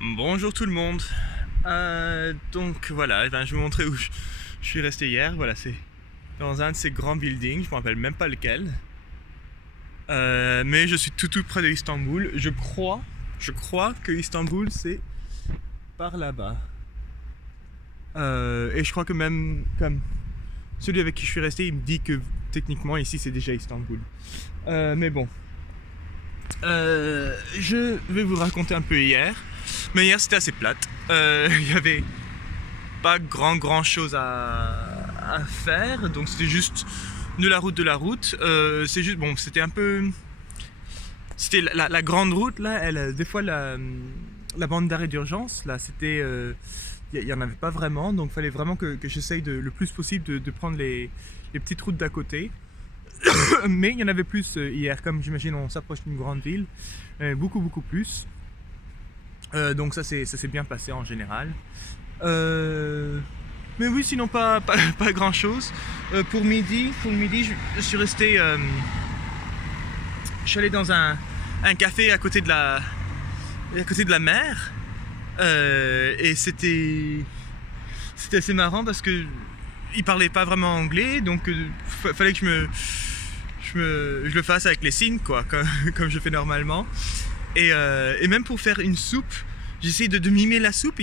Bonjour tout le monde. Donc voilà, je vais vous montrer où je suis resté hier. Voilà, c'est dans un de ces grands buildings, je me rappelle même pas lequel. Mais je suis tout près de Istanbul. Je crois que Istanbul c'est par là-bas. Et je crois que même comme celui avec qui je suis resté, il me dit que techniquement ici c'est déjà Istanbul. Mais bon, je vais vous raconter un peu hier. Mais hier c'était assez plate. Il y avait pas grand chose à faire, donc c'était juste de la route. C'est juste bon, c'était un peu, c'était la grande route là. Des fois la bande d'arrêt d'urgence là, c'était, il y en avait pas vraiment, donc il fallait vraiment que j'essaye le plus possible de prendre les petites routes d'à côté. Mais il y en avait plus hier, comme j'imagine on s'approche d'une grande ville, beaucoup plus. Donc ça s'est bien passé en général. Mais oui, sinon pas grand chose. Pour midi, je suis resté. Je suis allé dans un café à côté de la mer. Et c'était assez marrant parce que il parlait pas vraiment anglais, donc fallait que je le fasse avec les signes, quoi, comme je fais normalement. Et même pour faire une soupe, j'essaie de mimer la soupe.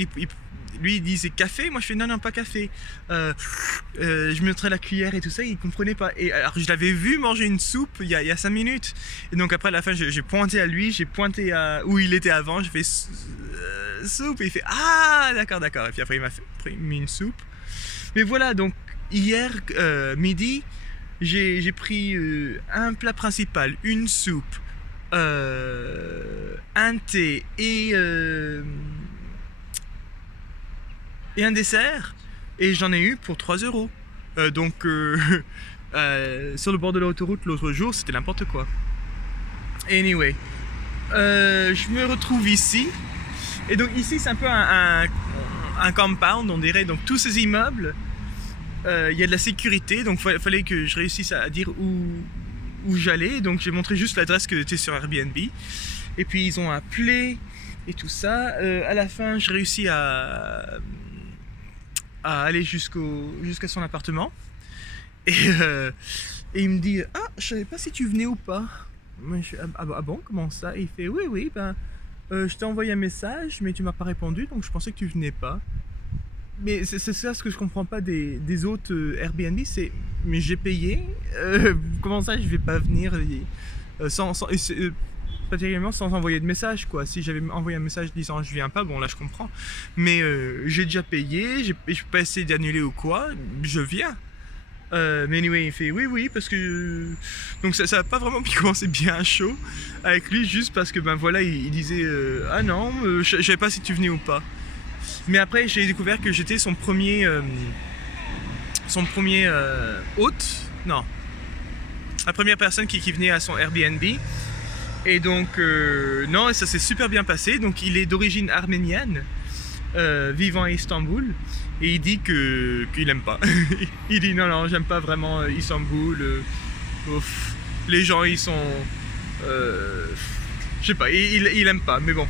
Lui il disait café, moi je fais non pas café. Je me montrais la cuillère et tout ça, il comprenait pas. Et alors je l'avais vu manger une soupe il y a 5 minutes. Et donc après à la fin j'ai pointé à lui, j'ai pointé à où il était avant, j'ai fait soupe et il fait ah d'accord. Et puis après il m'a mis une soupe. Mais voilà, donc hier midi j'ai pris un plat principal, une soupe, un thé et un dessert, et j'en ai eu pour 3 euros. Donc sur le bord de l'autoroute l'autre jour, c'était n'importe quoi. Anyway, je me retrouve ici, et donc ici c'est un peu un compound, on dirait, donc tous ces immeubles, il y a de la sécurité, donc fallait que je réussisse à dire où j'allais, donc j'ai montré juste l'adresse que était sur Airbnb, et puis ils ont appelé et tout ça. À la fin j'ai réussi à aller jusqu'à son appartement, et il me dit ah je savais pas si tu venais ou pas. Moi, ah bon, comment ça? Et il fait oui ben je t'ai envoyé un message mais tu m'as pas répondu, donc je pensais que tu venais pas. Mais c'est ça ce que je comprends pas des autres Airbnb, c'est mais j'ai payé, comment ça je vais pas venir particulièrement sans envoyer de message, quoi. Si j'avais envoyé un message disant je viens pas, bon là je comprends. Mais j'ai déjà payé, je peux pas essayer d'annuler ou quoi, je viens. Mais anyway, il fait oui parce que donc ça a pas vraiment pu commencer bien chaud avec lui, juste parce que ben voilà il disait ah non je savais pas si tu venais ou pas. Mais après j'ai découvert que j'étais son premier hôte, non, la première personne qui venait à son Airbnb. Et donc non, ça s'est super bien passé. Donc il est d'origine arménienne, vivant à Istanbul, et il dit qu'il aime pas. Il dit non j'aime pas vraiment Istanbul. Les gens ils sont je sais pas, il aime pas, mais bon.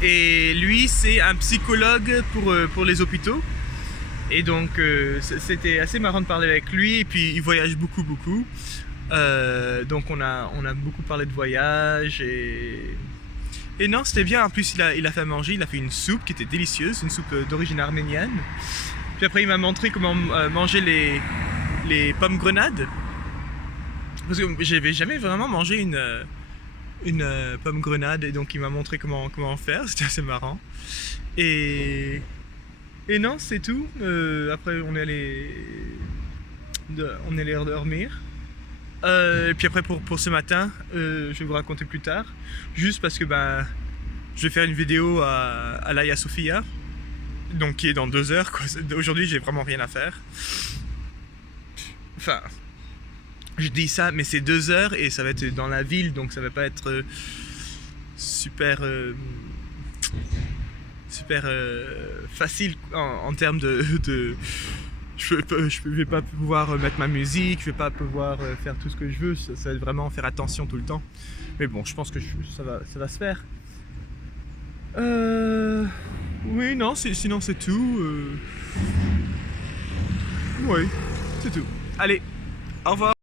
Et lui c'est un psychologue pour les hôpitaux, et donc c'était assez marrant de parler avec lui. Et puis il voyage beaucoup. Donc on a beaucoup parlé de voyage, et non c'était bien. En plus il a fait à manger, il a fait une soupe qui était délicieuse, une soupe d'origine arménienne. Puis après il m'a montré comment manger les pommes grenades, parce que j'avais jamais vraiment mangé une pomme grenade, et donc il m'a montré comment faire. C'était assez marrant. Et non c'est tout. Après on est allé dormir. Et puis après pour ce matin, je vais vous raconter plus tard, juste parce que ben je vais faire une vidéo à l'Hagia Sophia, donc qui est dans 2 heures, quoi. Aujourd'hui j'ai vraiment rien à faire. Enfin, je dis ça, mais c'est 2 heures et ça va être dans la ville, donc ça va pas être super facile en termes de je vais pas pouvoir mettre ma musique, je vais pas pouvoir faire tout ce que je veux. Ça va vraiment faire attention tout le temps. Mais bon, je pense que ça va se faire. Oui, non, sinon c'est tout. Oui, c'est tout. Allez, au revoir.